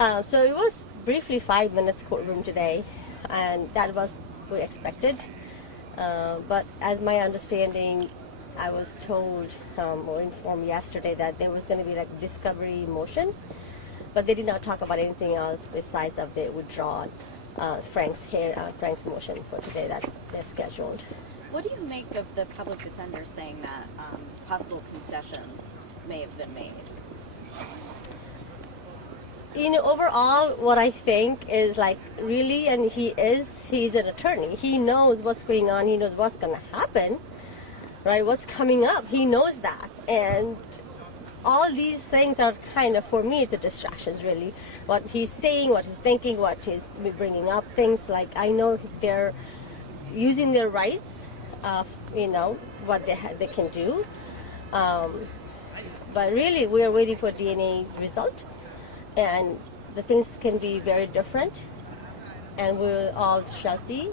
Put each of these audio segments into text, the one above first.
So it was briefly 5 minutes courtroom today, and that was we expected. But as my understanding, I was told or informed yesterday that there was going to be like discovery motion, but they did not talk about anything else besides of the withdrawn Frank's motion for today that they're scheduled. What do you make of the public defender saying that possible concessions may have been made? You know, overall, what I think is like really, and he's an attorney. He knows what's going on. He knows what's going to happen, right? What's coming up. He knows that. And all these things are kind of, for me, it's a distractions really. What he's saying, what he's thinking, what he's bringing up, things like I know they're using their rights, you know, what they can do. But really, we are waiting for DNA result. And the things can be very different, and we'll all shall see.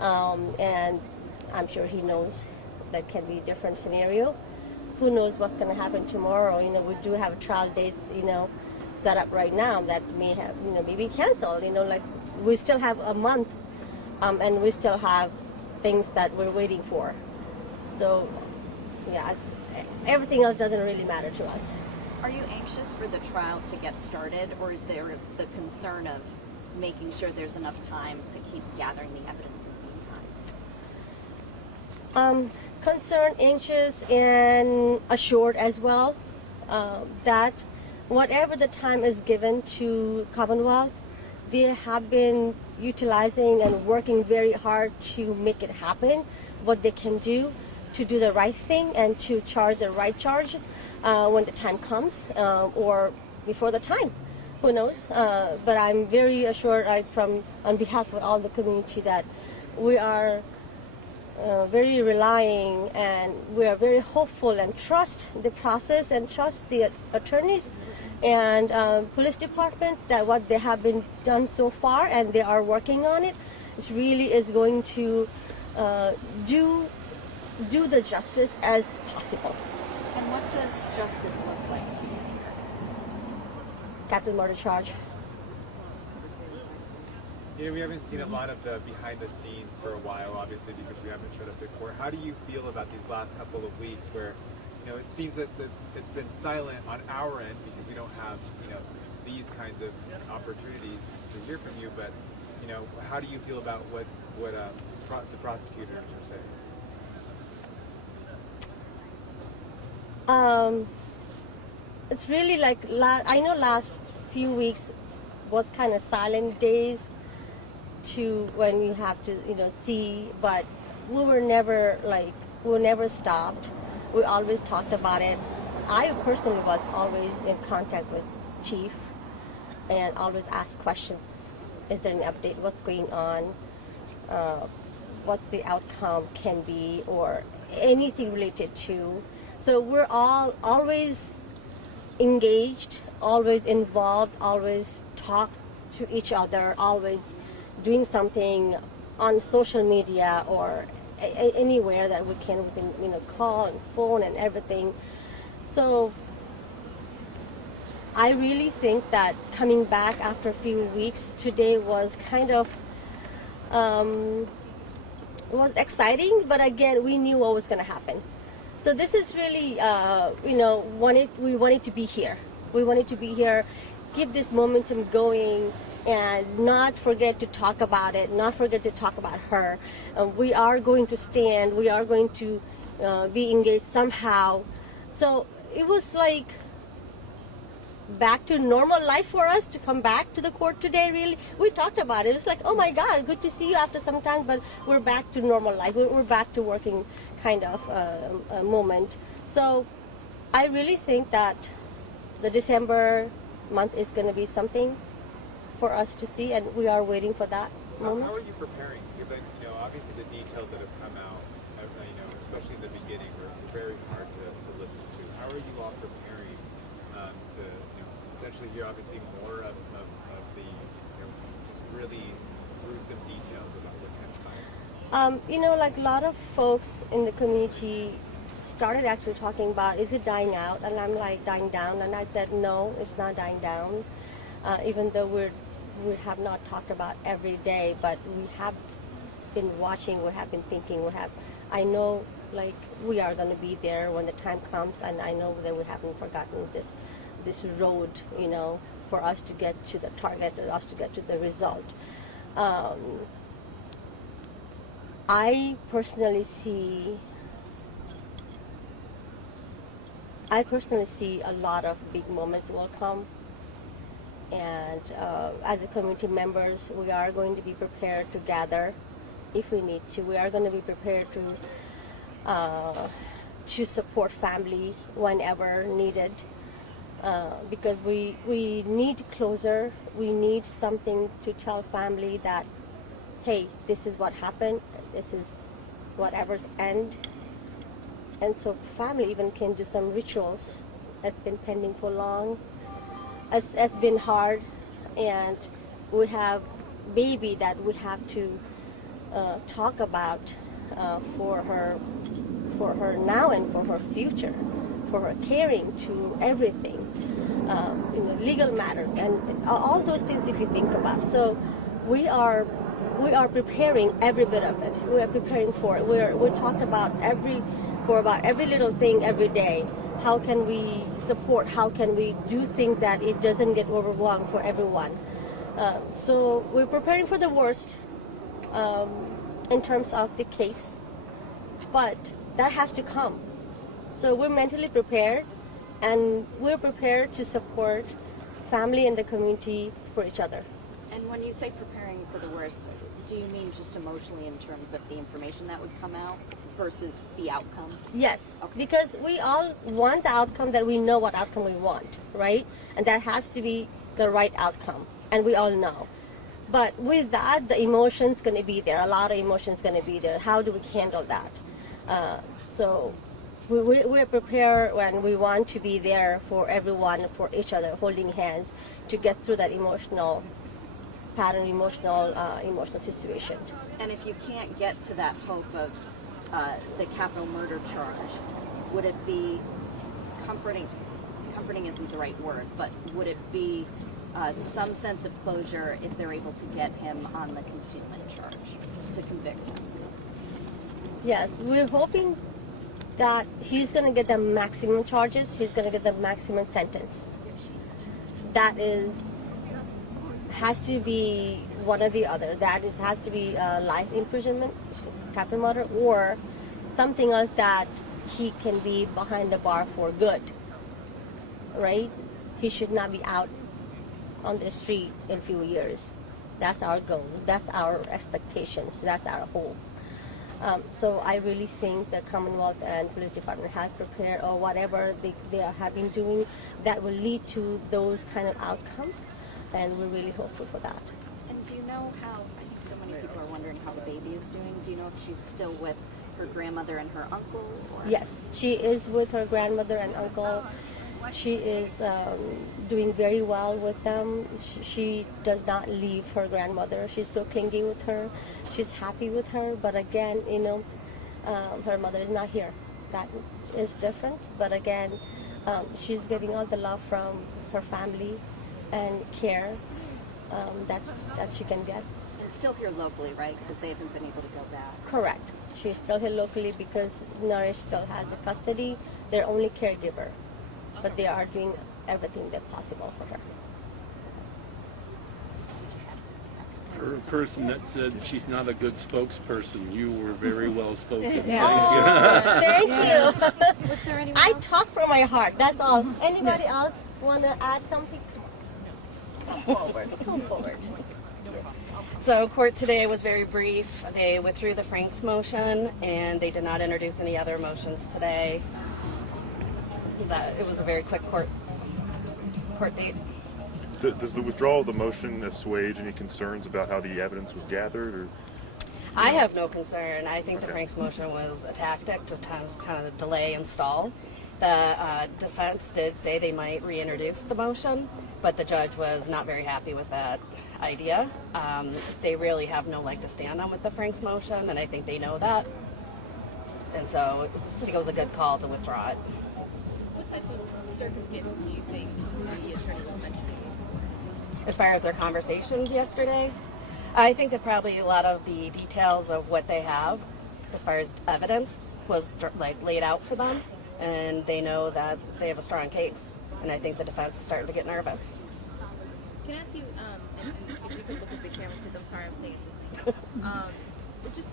And I'm sure he knows that can be a different scenario. Who knows what's going to happen tomorrow? You know, we do have trial dates, you know, set up right now that may have, you know, maybe canceled. You know, like we still have a month, and we still have things that we're waiting for. So, yeah, everything else doesn't really matter to us. Are you anxious for the trial to get started, or is there the concern of making sure there's enough time to keep gathering the evidence in the meantime? Concerned, anxious, and assured as well that whatever the time is given to Commonwealth, they have been utilizing and working very hard to make it happen, what they can do to do the right thing and to charge the right charge. When the time comes, or before the time, who knows? But I'm very assured, on behalf of all the community, that we are very relying and we are very hopeful and trust the process and trust the attorneys and police department that what they have been done so far and they are working on it. It really is going to do the justice as possible. And what does justice look like to you? Capital murder charge. You know, we haven't seen a lot of the behind the scenes for a while, obviously, because we haven't showed up at court. How do you feel about these last couple of weeks where, you know, it seems that it's been silent on our end because we don't have, you know, these kinds of opportunities to hear from you, but, you know, how do you feel about what the prosecutors are saying? It's really like, I know last few weeks was kind of silent days to when you have to, you know, see, but we were never stopped. We always talked about it. I personally was always in contact with Chief and always asked questions. Is there an update? What's going on? What's the outcome can be, or anything related to. So we're all always engaged, always involved, always talk to each other, always doing something on social media or anywhere that we can, you know, call and phone and everything. So I really think that coming back after a few weeks today was kind of it was exciting, but again, we knew what was going to happen. So this is really, you know, we wanted to be here. We wanted to be here, keep this momentum going, and not forget to talk about it, not forget to talk about her. We are going to stand. We are going to be engaged somehow. So it was like back to normal life for us to come back to the court today, really. We talked about it. It was like, oh my God, good to see you after some time, but we're back to normal life. We're back to working kind of moment. So I really think that the December month is going to be something for us to see, and we are waiting for that moment. How are you preparing? Because, you know, obviously the details that have come out, you know, especially in the beginning, were very hard to listen to. How are you all preparing to, you know, essentially hear obviously more of the, you know, just really gruesome details about what transpired? You know, like a lot of folks in the community started actually talking about, is it dying out? And I'm like, dying down? And I said, no, it's not dying down. even though we have not talked about every day, but we have been watching, we have been thinking, I know like we are going to be there when the time comes, and I know that we haven't forgotten this road, you know, for us to get to the target, for us to get to the result. I personally see a lot of big moments will come, and as a community members, we are going to be prepared to gather if we need to. We are going to be prepared to support family whenever needed, because we need closure. We need something to tell family that, hey, this is what happened, this is whatever's end. And so family even can do some rituals that's been pending for long. It's been hard, and we have baby that we have to talk about for her now and for her future, for her caring to everything, you know, legal matters and all those things if you think about. So we are preparing every bit of it. We are preparing for it. We're talking about every little thing every day. How can we support? How can we do things that it doesn't get overwhelmed for everyone? So we're preparing for the worst in terms of the case, but that has to come. So we're mentally prepared, and we're prepared to support family and the community for each other. And when you say preparing for the worst, do you mean just emotionally in terms of the information that would come out versus the outcome? Yes, okay. Because we all want the outcome that we know what outcome we want, right? And that has to be the right outcome, and we all know. But with that, the emotion's going to be there. A lot of emotion's going to be there. How do we handle that? So we're prepared, and we want to be there for everyone, for each other, holding hands to get through that emotional pattern, emotional situation. And if you can't get to that hope of the capital murder charge, would it be comforting isn't the right word, but would it be some sense of closure if they're able to get him on the concealment charge to convict him? Yes, we're hoping that he's going to get the maximum charges, he's going to get the maximum sentence. That has to be one or the other. Has to be life imprisonment, capital murder, or something else that he can be behind the bar for good, right? He should not be out on the street in a few years. That's our goal. That's our expectations. That's our hope. So I really think the Commonwealth and Police Department has prepared, or whatever they have been doing, that will lead to those kind of outcomes, and we're really hopeful for that. And do you know how, I think so many people are wondering how the baby is doing. Do you know if she's still with her grandmother and her uncle? Or? Yes, she is with her grandmother and uncle. She is doing very well with them. She does not leave her grandmother. She's so clingy with her. She's happy with her, but again, you know, her mother is not here. That is different, but again, she's getting all the love from her family and care that she can get. And still here locally, right? Because they haven't been able to go back. Correct. She's still here locally because Naresh still has the custody. They're only caregiver, but they are doing everything that's possible for her. For a person that said she's not a good spokesperson, you were very well spoken. Thank you. Was there anyone I else? talk from my heart. That's all. Anybody else want to add something? Come forward. Come forward. So court today was very brief. They withdrew the Franks motion, and they did not introduce any other motions today. It was a very quick court date. Does the withdrawal of the motion assuage any concerns about how the evidence was gathered? Or? I have no concern. I think the Franks motion was a tactic to kind of delay and stall. The defense did say they might reintroduce the motion, but the judge was not very happy with that idea. They really have no leg to stand on with the Franks motion, and I think they know that. And so I think it was a good call to withdraw it. What type of circumstances do you think the attorney was mentioning? As far as their conversations yesterday, I think that probably a lot of the details of what they have, as far as evidence, was laid out for them, and they know that they have a strong case. And I think the defense is starting to get nervous. Can I ask you, and if you could look at the camera, because I'm sorry I'm saying this, but just,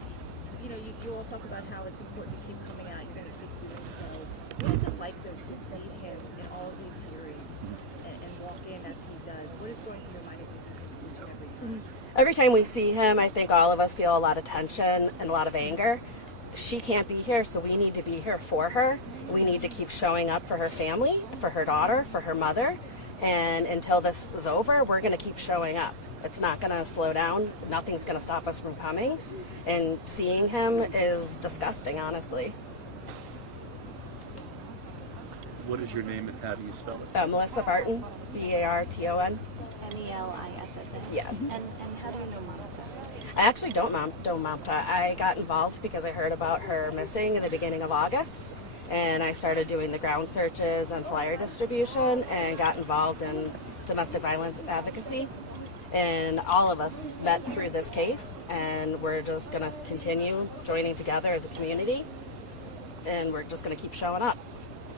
you all talk about how it's important to keep coming out, you're going to keep doing so. What is it like, though, to see him in all these hearings and walk in as he does? What is going through your mind as you see him each and every time? Every time we see him, I think all of us feel a lot of tension and a lot of anger. She can't be here, so we need to be here for her. We need to keep showing up for her family, for her daughter, for her mother. And until this is over, we're going to keep showing up. It's not going to slow down. Nothing's going to stop us from coming. And seeing him is disgusting, honestly. What is your name and how do you spell it? Melissa Barton, Barton. Melissa. Yeah. And how do you know Mamta? I actually don't know Mamta. I got involved because I heard about her missing in the beginning of August. And I started doing the ground searches and flyer distribution and got involved in domestic violence advocacy. And all of us met through this case, and we're just going to continue joining together as a community, and we're just going to keep showing up.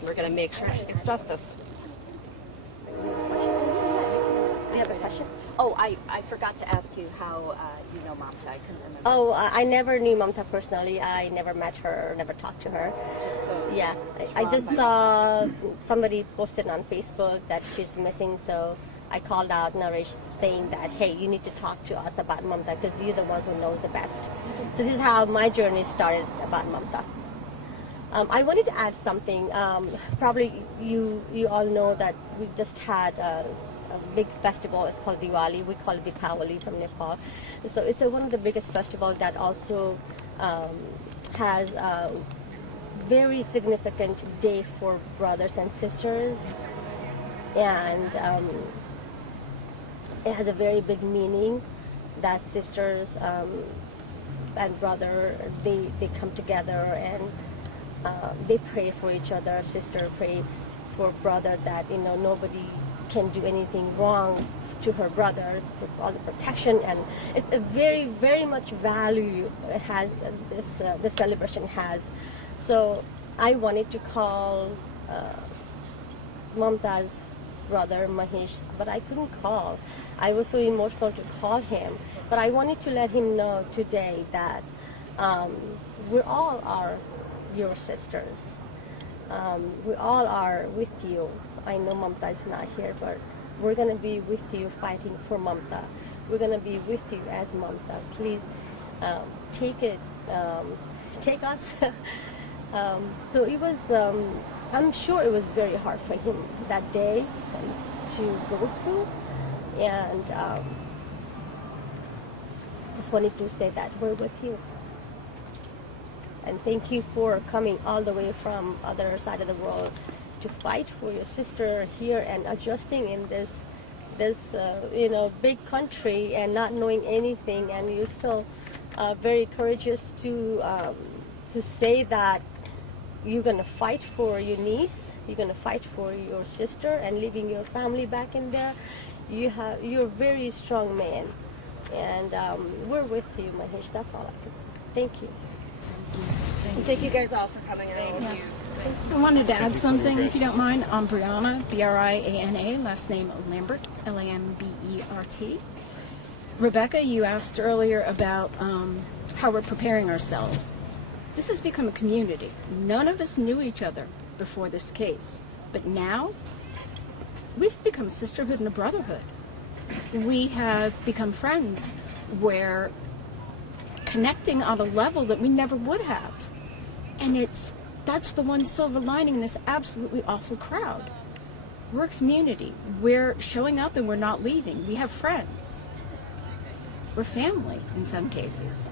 We're going to make sure she gets justice. You have a question? Oh, I forgot to ask you how you know Mamta. I couldn't remember. Oh, I never knew Mamta personally. I never met her, never talked to her. Just so Yeah, I just saw somebody posted on Facebook that she's missing, so I called out Naresh saying that, hey, you need to talk to us about Mamta because you're the one who knows the best. So this is how my journey started about Mamta. I wanted to add something. Probably you all know that we just had a big festival. It's called Diwali. We call it Deepavali from Nepal. So it's one of the biggest festivals that also has a very significant day for brothers and sisters. And it has a very big meaning that sisters and brother, they come together and they pray for each other. Sister pray for brother that nobody can do anything wrong to her brother with all the protection, and it's a very, very much value it has this celebration has. So I wanted to call Mamta's brother Mahesh, but I couldn't call. I was so emotional to call him, but I wanted to let him know today that we all are your sisters. We all are with you. I know Mamta is not here, but we're going to be with you fighting for Mamta. We're going to be with you as Mamta. Please take us. So it was, I'm sure it was very hard for him that day to go through. And just wanted to say that we're with you. And thank you for coming all the way from other side of the world to fight for your sister here and adjusting in this big country and not knowing anything, and you're still very courageous to say that you're going to fight for your niece, you're going to fight for your sister and leaving your family back in there. You're a very strong man, and we're with you, Mahesh. That's all I can say. Thank you. And thank you guys all for coming out. Yes. I wanted to add something, if you don't mind. I'm Brianna, B-R-I-A-N-A, last name Lambert, L-A-M-B-E-R-T. Rebecca, you asked earlier about how we're preparing ourselves. This has become a community. None of us knew each other before this case, but now we've become a sisterhood and a brotherhood. We have become friends. We're connecting on a level that we never would have. And that's the one silver lining in this absolutely awful crowd. We're a community. We're showing up and we're not leaving. We have friends. We're family in some cases.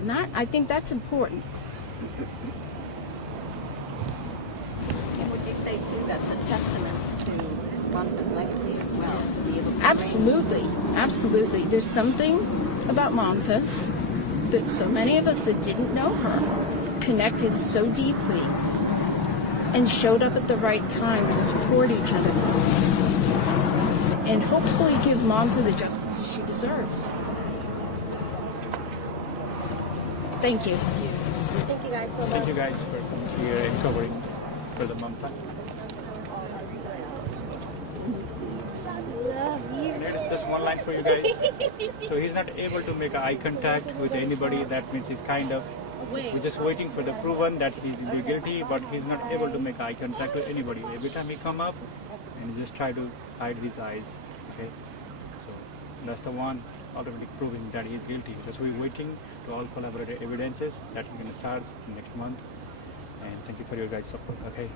And I think that's important. And would you say, too, that's a testament to Mamta's legacy as well, to be able to Absolutely. Absolutely. There's something about Mamta that so many of us that didn't know her connected so deeply and showed up at the right time to support each other. and hopefully give Mamta the justice she deserves. Thank you. Thank you guys so much. Thank you guys for coming here and covering for the Mamta. Just one line for you guys. So he's not able to make eye contact with anybody. That means he's kind of, we're just waiting for the proven that he's guilty, but he's not able to make eye contact with anybody. Every time he come up and he just try to hide his eyes. Okay, so that's the one automatic proving that he's guilty. Just we're waiting to all collaborative evidences that we're going to start next month. And thank you for your guys' support. Okay.